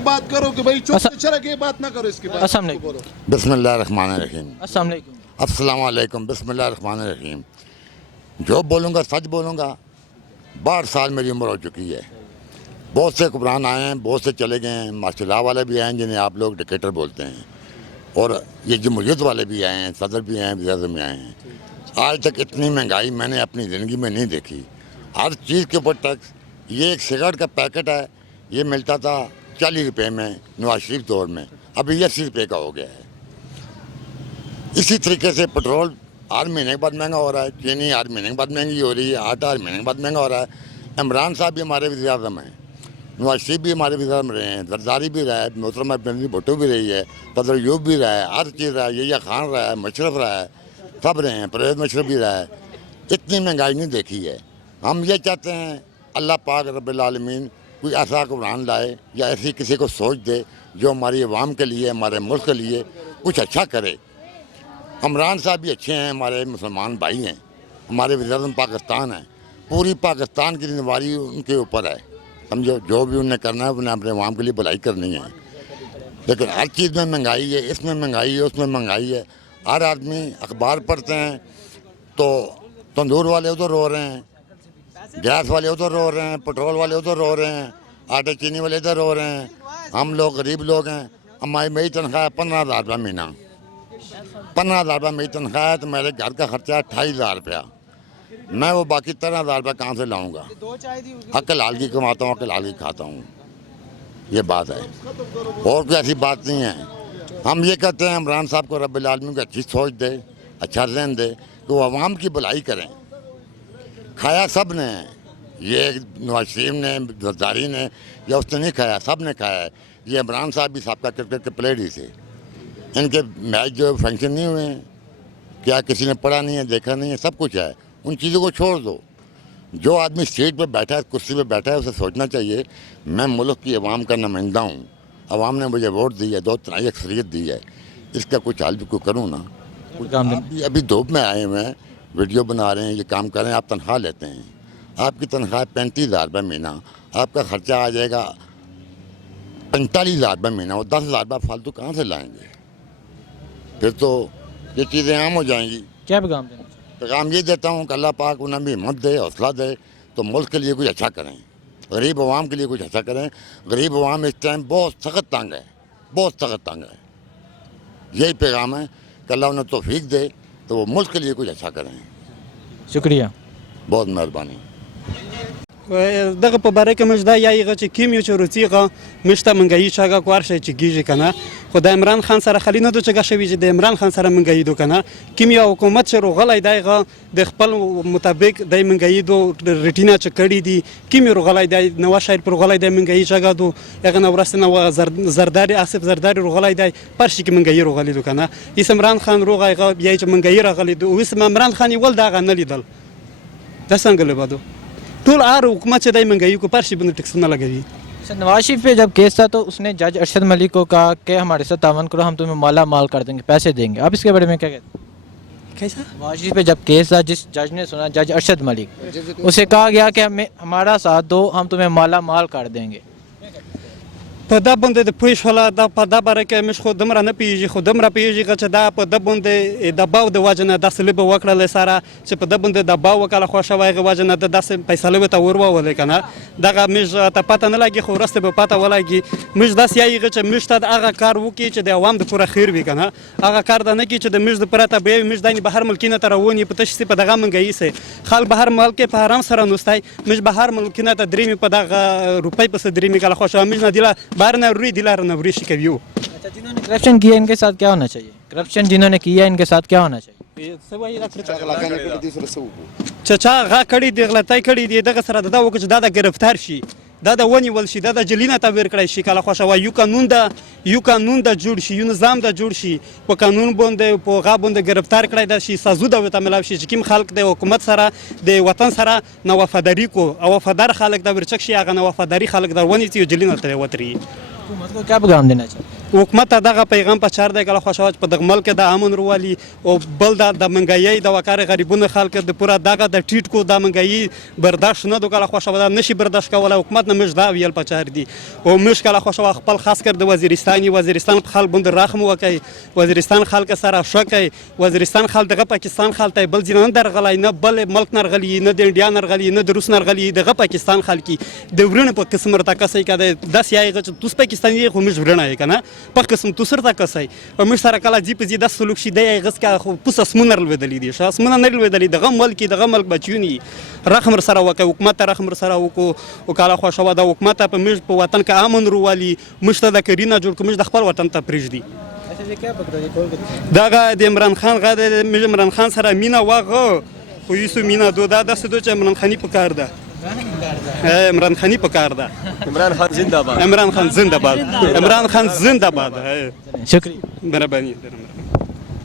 बात करो कि भाई चुप चला के बात ना करो इसके बाद। अस्सलाम वालेकुम। बिस्मिल्लाहिर्रहमानिर्रहीम। अस्सलाम वालेकुम। अस्सलाम वालेकुम। बिस्मिल्लाहिर्रहमानिर्रहीम। जो बोलूँगा सच बोलूँगा। 62 साल मेरी उम्र हो चुकी है। बहुत से हुक्मरान आए हैं, बहुत से चले गए हैं, माशाल्लाह वाले भी आए हैं जिन्हें आप लोग डिक्टेटर बोलते हैं, और ये जमहूरियत वाले भी आए हैं, सदर भी आए हैं, वज़ीर आज़म भी आए हैं। आज तक इतनी महंगाई मैंने अपनी ज़िंदगी में नहीं देखी। हर चीज़ के ऊपर टैक्स। ये एक सिगरेट का पैकेट है, ये मिलता था 40 रुपये में नवाज शरीफ दौर में, अभी 80 रुपये का हो गया है। इसी तरीके से पेट्रोल हर महीने के बाद महंगा हो रहा है, चीनी हर महीने के बाद महंगी हो रही है, आटा हर महीने के बाद महंगा हो रहा है। इमरान साहब भी हमारे वज़ीर आज़म हैं, नवाज शरीफ भी हमारे वज़ीर आज़म रहे हैं, जरदारी भी रहा है, मोहतरमा बेनज़ीर भुट्टो भी रही है, सदर अयूब भी रहा है, हर चीज़ रहा है, यहिया खान रहा है, मशरफ रहा है, सब रहे हैं, परवेज़ मशरफ भी रहा है। इतनी महंगाई नहीं देखी है। हम ये चाहते हैं अल्लाह पाक रब्बुल आलमीन कोई ऐसा हुक्मरान लाए या ऐसी किसी को सोच दे जो हमारी अवाम के लिए, हमारे मुल्क के लिए कुछ अच्छा करे। इमरान साहब भी अच्छे हैं, हमारे मुसलमान भाई हैं, हमारे वज़ीर आज़म पाकिस्तान है, पूरी पाकिस्तान की जिम्मेदारी उनके ऊपर है। समझो, जो भी उन्हें करना है उन्हें अपने अवाम के लिए भलाई करनी है। लेकिन हर चीज़ में महंगाई है, इसमें महंगाई है, उसमें महंगाई है। हर आदमी अखबार पढ़ते हैं तो तंदूर वाले उधर रो रहे हैं, गैस वाले उधर रो रहे हैं, पेट्रोल वाले उधर रो रहे हैं, आटे चीनी वाले इधर रो रहे हैं। हम लोग गरीब लोग हैं। हमारी मेरी तनख्वाह है 15,000 रुपया महीना। 15,000 रुपया मेरी तनख्वाह है तो मेरे घर का खर्चा है 28,000 रुपया। मैं वो बाकी 13,000 रुपया कहाँ से लाऊंगा? हक हलाल की कमाता हूँ, हक हलाल की खाता हूँ। ये बात है, और कोई ऐसी बात नहीं है। हम ये कहते हैं इमरान साहब को रब्बुल आलमीन को अच्छी सोच दे, अच्छा रहन दे, तो वो अवाम की भलाई करें। खाया सब ने, ये नवाज शरीफ ने, जरदारी ने, या उसने नहीं खाया, सब ने खाया है। ये इमरान साहब भी सबका क्रिकेट के प्लेयर ही थे। इनके मैच जो फंक्शन नहीं हुए हैं, क्या किसी ने पढ़ा नहीं है, देखा नहीं है, सब कुछ है। उन चीज़ों को छोड़ दो। जो आदमी सीट पे बैठा है, कुर्सी पे बैठा है, उसे सोचना चाहिए मैं मुल्क की अवाम का नुमाइंदा हूँ, अवाम ने मुझे वोट दी है, 2/3 अक्सरियत दी है, इसका कुछ हल भी कोई करूँ ना। अभी धूप में आए हुए हैं, वीडियो बना रहे हैं, ये काम कर रहे हैं, आप तनख्वाह लेते हैं, आपकी तनख्वाह 35,000 रुपये महीना, आपका खर्चा आ जाएगा 45,000 रुपये महीना, और 10,000 रुपये फालतू कहाँ से लाएंगे? फिर तो ये चीज़ें आम हो जाएंगी। क्या पैगाम देना? पैगाम ये देता हूँ कि अल्लाह पाक उन्हें भी हिम्मत दे, हौसला दे, तो मुल्क के लिए कुछ अच्छा करें, गरीब अवाम के लिए कुछ अच्छा करें। गरीब अवाम इस टाइम बहुत सख्त तंग है, बहुत सख्त तंग है। यही पैगाम है कि अल्लाह उन्हें तौफीक दे तो वो मुल्क के लिए कुछ अच्छा करें। शुक्रिया, बहुत मेहरबानी। دغه په باره کې موږ دا یایغه چې کیمیو چې روسیغه مشته منګایی چاګه کوارشه چې کیږي کنه خو د عمران خان سره خلی نه دو چې غشوي چې د عمران خان سره منګایی دو کنه کیمیو حکومت چې روغلای دایغه د خپل مطابق د منګایی دو ریټینا چې کړی دي کیمیو روغلای دای نو شایر پر روغلای د منګایی چاګه دو هغه نو ورسنه زرداری اسف زرداری روغلای دای پرشي کې منګایی روغلی دو کنه اس عمران خان روغایغه بیا چې منګایی راغلی دو اوس عمران خان ول دا غنه لیدل د څنګه لبادو طول آر حکومت سے دائی منگائی کو پرشی بند ٹیکس نہ لگائی. نواز شریف پہ جب کیس تھا تو اس نے جج ارشد ملک کو کہا کہ ہمارے ساتھ تعاون کرو، ہم تمہیں مالا مال کر دیں گے، پیسے دیں گے. آپ اس کے بارے میں کیا کہتے ہیں؟ کیسا؟ نواز شریف پہ جب کیس تھا، جس جج نے سنا، جج ارشد ملک، اسے کہا گیا کہ ہمارا ساتھ دو، ہم تمہیں مالا مال کر دیں گے. په دا باندې د پویش ولا دا په دا باره کې مش خو دمر نه پیږي، خو دمر پیږي چې دا په د باندې د باو د واجنه د سلیب وکړل سره چې په د باندې د باو وکړه خو شوی غ واجنه د داسې پیسې له ته ورو ولې کنه دغه مش ته پته نه لګي، خو رسته به پته ولګي. مش داس یایغه چې مش ته هغه کار وکي چې د عوام د پوره خیر وي کنه هغه کار نه کی چې د مش د پرته به مش دانی بهر ملکینه تر ونی په تشسی په دغه منګی سه خال بهر ملک په حرام سره نوستای مش بهر ملکینه ته درېمی په دغه روپۍ په درېمی کله خو شو مش نه دیلا بهر نه روی دیلا نه وری شي کوي. اچھا، جنہوں نے کرپشن کیا ان کے ساتھ کیا ہونا چاہیے؟ کرپشن جنہوں نے کیا ان کے ساتھ کیا ہونا چاہیے؟ چچا غا کړي دی غلطای کړي دی دغه سره دا وکړه دا د گرفتار شي، دا د ونی ول شي، دا د جلینا تعبیر کړی شي کله خو شو یو قانون دا جوړ شي، یو نظام دا جوړ شي، په قانون باندې په غا باندې گرفتار کړی دا شي، سازو دا وته ملاو شي چې کوم خلک د حکومت سره د وطن سره نو وفاداری کو او وفادار خلک دا ورچک شي، هغه نو وفاداری خلک دا ونی تی جلینا ته وتري. حکومت کو کیا پیغام دینا چاہتے ہیں؟ حکومت ته دغه پیغام په چار دی کله خوشاله په دغه ملک د امن روالي او بل د منګایي د وکړې غریبونو خلک د پورا دغه د ټیټ کو د منګایي برداشت نه دوه کله خوشاله نشي برداشت کولای حکومت نه مش دا ویل په چار دی او مش کله خوشاله خپل خاص کر د وزیرستان په خلک باندې رحم وکړي وزیرستان خلک سره شکای وزیرستان خلک دغه پاکستان خلک ته بل ځینان درغلای نه بل ملک نرغلی نه د انډیا نرغلی نه د روس نرغلی دغه پاکستان خلک د ورونه په قسم رته کسي کده داس یایغه توس پاکستاني خو مش ورونه کنه په قسم تو سره کسي او مش سره کله جی په جی د سلوک شي د یایغه کا خو پوس اسمن رلودلې دي شاس من نه رلودلې دغه ملک بچونی رحم سره وکي حکومت رحم سره وکړو او کله خوشاله د حکومت په مش په وطن کې امن روالي مشته د کرینه جوړ کوم د خپل وطن ته پرېږدي دغه د عمران خان غا د عمران خان سره مینا واغه خو یسو مینا دوه د سدو چې عمران خانی په کار ده عمران خانی په کار ده عمران خان زنده باد عمران خان زنده باد عمران خان زنده باد शुक्रिया مهرباني